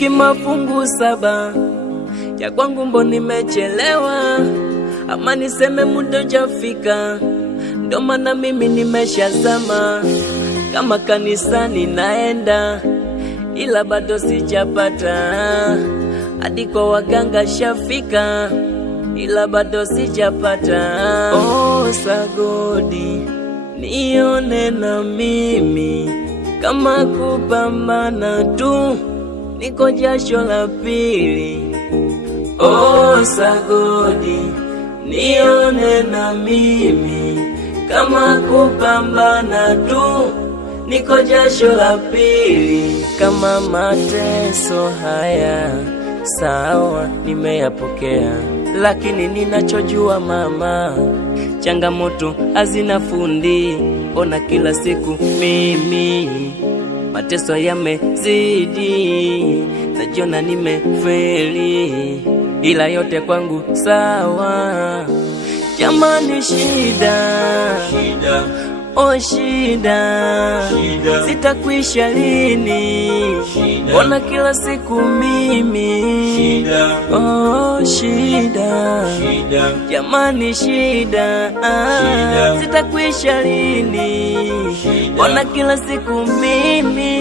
riziki mafungu 7 ya kwangu mbo nimechelewa, ama niseme muda hujafika, ndo maana mimi nimeshazama. Kama kanisani naenda, ila bado sijapata, hadi kwa waganga shafika, ila bado sijapata. Oh sagodi, nione na mimi, kama kupambana tu, niko jasho la pili. Oh sagodi, nione na mimi, kama kupambana tu, niko jasho la pili. Kama mateso haya sawa nimeyapokea, lakini ninachojua mama, changamoto hazina fundi. Ona kila siku mimi mateso yamezidi, najiona nimefeli, ila yote kwangu sawa. Jamani shida, oh shida, sitakwisha lini? Ona kila siku mimi, oh shida, jamani shida, sitakwisha lini? Ona kila siku mimi.